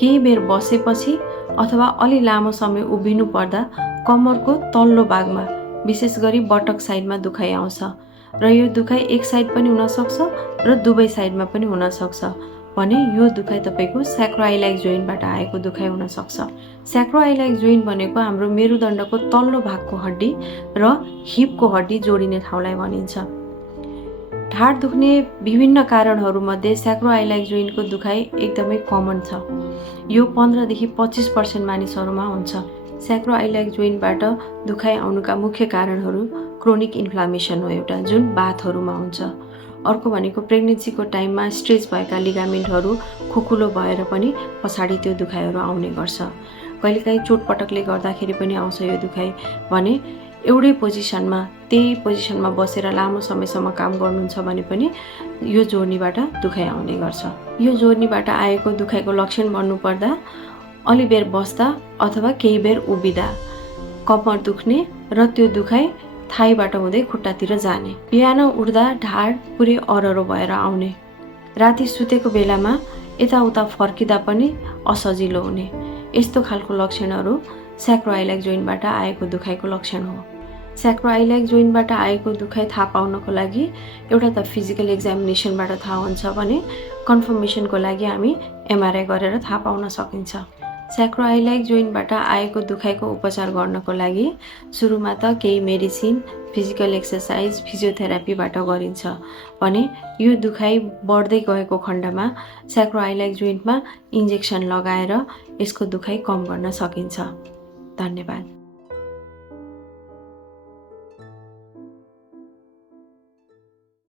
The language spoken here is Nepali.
केही बेर बसेपछि अथवा अलि लामो समय उभिनु पर्दा कम्मरको तल्लो भागमा विशेष गरी बटक साइडमा दुखाइ आउँछ र यो दुखाइ एक साइड पनि हुन सक्छ र दुवै साइडमा पनि हुन सक्छ भने यो दुखाइ तपाईको स्याक्रोइलाइक जोइन्टबाट आएको दुखाइ हुन सक्छ। स्याक्रोइलाइक जोइन्ट भनेको हाम्रो मेरुदण्डको तल्लो भागको हड्डी र हिपको हड्डी जोडिने ठाउँलाई भनिन्छ। ढाड दुख्ने विभिन्न कारणहरूमध्ये स्याक्रोइलाइक जोइन्टको दुखाइ एकदमै कमन छ। यो 15 देखि 25% मानिसहरूमा हुन्छ। स्याक्रोइलाइक जोइन्टबाट दुखाइ आउनुका मुख्य कारणहरू क्रोनिक इन्फ्लामेसन हो एउटा, जुन बाथहरूमा हुन्छ। अर्को भनेको प्रेग्नेन्सीको टाइममा स्ट्रेच भएका लिगामेन्टहरू खोकुलो भएर पनि पछाडि त्यो दुखाइहरू आउने गर्छ। कहिलेकाहीँ चोटपटकले गर्दाखेरि पनि आउँछ यो दुखाइ भने एउटै पोजिसनमा त्यही पोजिसनमा बसेर लामो समयसम्म काम गर्नुहुन्छ भने पनि यो जोर्नीबाट दुखाइ आउने गर्छ। यो जोर्नीबाट आएको दुखाइको लक्षण भन्नुपर्दा अलि बेर बस्दा अथवा केही बेर उभिँदा कम्मर दुख्ने र त्यो दुखाइ थाइबाट हुँदै खुट्टातिर जाने, बिहान उठ्दा ढाड पुरै अररो भएर आउने, राति सुतेको बेलामा यताउता फर्किँदा पनि असजिलो हुने, यस्तो खालको लक्षणहरू स्याक्रोइलाइक जोइन्टबाट आएको दुखाइको लक्षण हो। स्याक्रोइलाइक जोइन्टबाट आएको दुखाइ थाहा पाउनको लागि एउटा त फिजिकल एक्जामिनेसनबाट थाहा हुन्छ भने कन्फर्मेसनको लागि हामी एमआरआई गरेर थाहा पाउन सकिन्छ। स्याक्रोइलाइक जोइन्टबाट आएको दुखाइको उपचार गर्नको लागि सुरुमा त केही मेडिसिन, फिजिकल एक्सर्साइज, फिजियोथेरापीबाट गरिन्छ भने यो दुखाइ बढ्दै गएको खण्डमा स्याक्रोइलाइक जोइन्टमा इन्जेक्सन लगाएर यसको दुखाइ कम गर्न सकिन्छ। धन्यवाद।